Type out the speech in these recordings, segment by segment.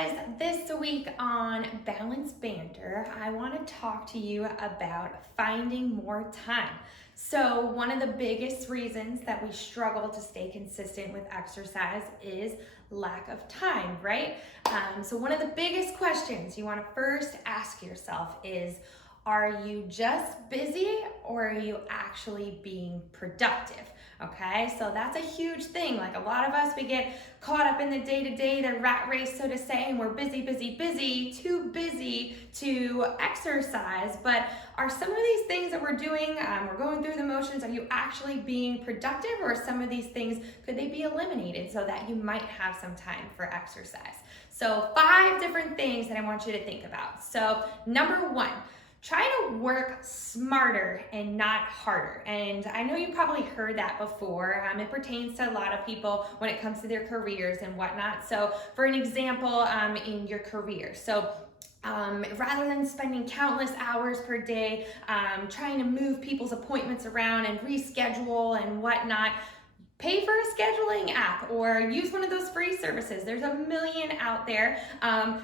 guys, this week on Balance Banter, I want to talk to you about finding more time. So one of the biggest reasons that we struggle to stay consistent with exercise is lack of time, right? So one of the biggest questions you want to first ask yourself is, are you just busy or are you actually being productive? Okay, so that's a huge thing. Like a lot of us, we get caught up in the day-to-day, the rat race, so to say, and we're busy, too busy to exercise. But are some of these things that we're doing, we're going through the motions, are you actually being productive, or some of these things, could they be eliminated so that you might have some time for exercise? So 5 different things that I want you to think about. So number 1, try to work smarter and not harder. And I know you probably heard that before. It pertains to a lot of people when it comes to their careers and whatnot. So for an example, in your career. So rather than spending countless hours per day trying to move people's appointments around and reschedule and whatnot, pay for a scheduling app or use one of those free services. There's a million out there.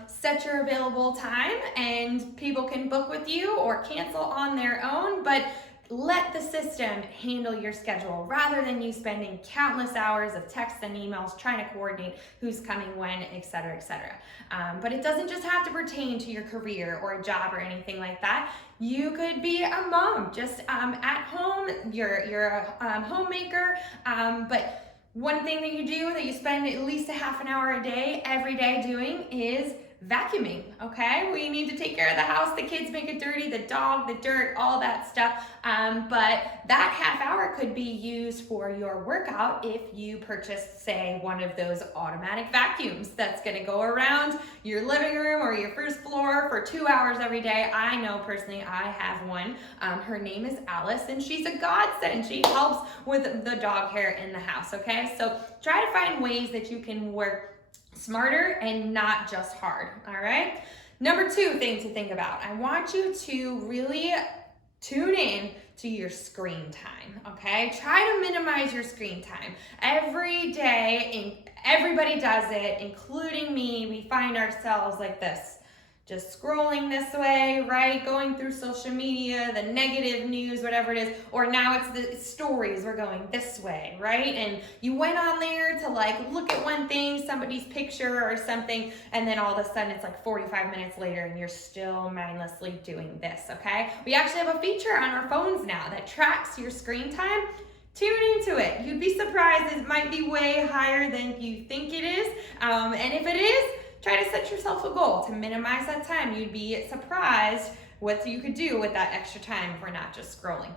Set your available time and people can book with you or cancel on their own, but let the system handle your schedule rather than you spending countless hours of texts and emails trying to coordinate who's coming when, etc., etc. But it doesn't just have to pertain to your career or a job or anything like that. You could be a mom, just at home, you're a homemaker, but one thing that you do that you spend at least a half an hour a day, every day doing is vacuuming, okay? We need to take care of the house, the kids make it dirty, the dog, the dirt, all that stuff. But that half hour could be used for your workout if you purchase, say, one of those automatic vacuums that's gonna go around your living room or your first floor for 2 hours every day. I know personally I have one. Her name is Alice and she's a godsend. She helps with the dog hair in the house, okay? So try to find ways that you can work smarter and not just hard, all right? Number 2 thing to think about, I want you to really tune in to your screen time, okay? Try to minimize your screen time. Every day, and everybody does it, including me, we find ourselves like this. Just scrolling this way, right? Going through social media, the negative news, whatever it is, or now it's the stories, we're going this way, right? And you went on there to like look at one thing, somebody's picture or something, and then all of a sudden it's like 45 minutes later and you're still mindlessly doing this, okay? We actually have a feature on our phones now that tracks your screen time. Tune into it. You'd be surprised, it might be way higher than you think it is, and if it is, try to set yourself a goal to minimize that time. You'd be surprised what you could do with that extra time if we're not just scrolling.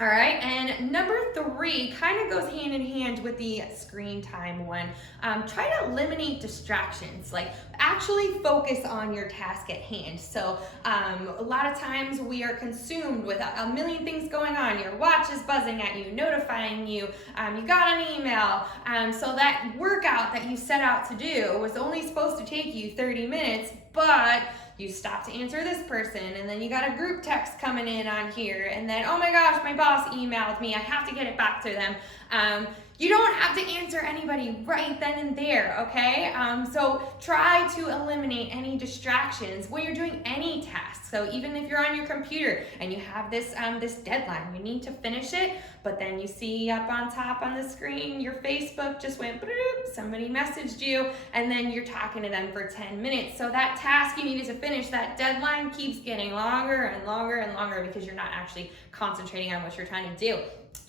All right, and number 3 kind of goes hand in hand with the screen time one. Try to eliminate distractions, like actually focus on your task at hand. So a lot of times we are consumed with a million things going on. Your watch is buzzing at you, notifying you, you got an email. So that workout that you set out to do was only supposed to take you 30 minutes, but you stop to answer this person, and then you got a group text coming in on here, and then, oh my gosh, my boss emailed me, I have to get it back to them. You don't have to answer anybody right then and there, okay? So try to eliminate any distractions when you're doing any task. So even if you're on your computer and you have this deadline, you need to finish it, but then you see up on top on the screen, your Facebook just went, somebody messaged you, and then you're talking to them for 10 minutes. So that task you needed to finish, that deadline keeps getting longer and longer and longer because you're not actually concentrating on what you're trying to do.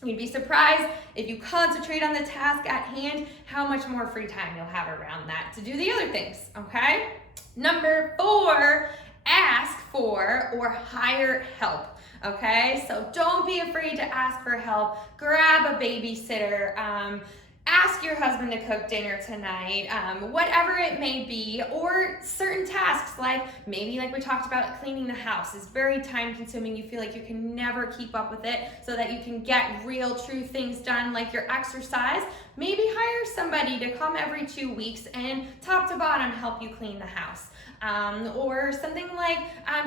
You'd be surprised if you concentrate on the task at hand, how much more free time you'll have around that to do the other things, okay? Number 4, ask for or hire help, okay? So don't be afraid to ask for help. Grab a babysitter. Ask your husband to cook dinner tonight, whatever it may be, or certain tasks like maybe like we talked about, cleaning the house is very time consuming. You feel like you can never keep up with it so that you can get real true things done like your exercise. Maybe hire somebody to come every 2 weeks and top to bottom help you clean the house. Or something like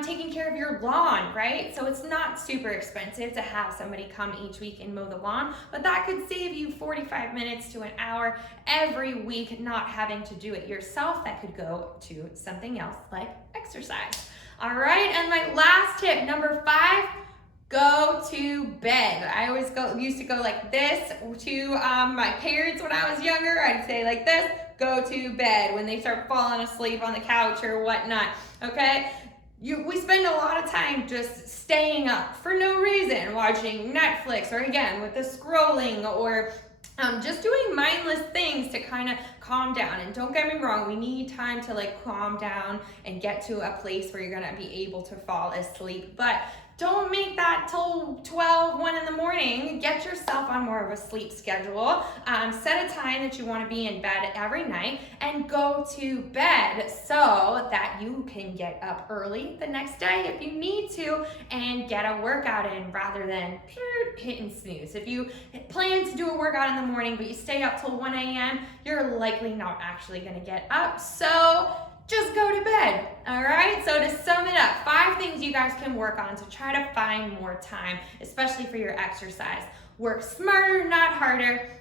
taking care of your lawn, right? So it's not super expensive to have somebody come each week and mow the lawn, but that could save you 45 minutes to an hour every week, not having to do it yourself. That could go to something else like exercise. All right, and my last tip, number 5, go to bed. I always used to go like this to my parents when I was younger. I'd say like this, go to bed, when they start falling asleep on the couch or whatnot, okay? We spend a lot of time just staying up for no reason, watching Netflix, or again, with the scrolling, or just doing mindless things to kind of calm down. And don't get me wrong, we need time to like calm down and get to a place where you're gonna be able to fall asleep. But don't make that till 12, 1 in the morning. Get yourself on more of a sleep schedule. Set a time that you want to be in bed every night and go to bed so that you can get up early the next day if you need to and get a workout in rather than hit and snooze. If you plan to do a workout in the morning but you stay up till 1 a.m., you're likely not actually going to get up. So just go to bed, all right? So to sum it up, 5 things you guys can work on to try to find more time, especially for your exercise. Work smarter, not harder.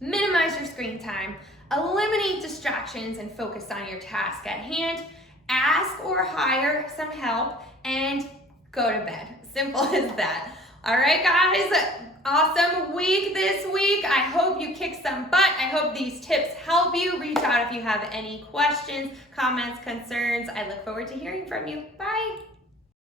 Minimize your screen time. Eliminate distractions and focus on your task at hand. Ask or hire some help and go to bed. Simple as that. All right, guys, awesome week this week. I hope you kick some butt. I hope these tips help you. Reach out if you have any questions, comments, concerns. I look forward to hearing from you. Bye.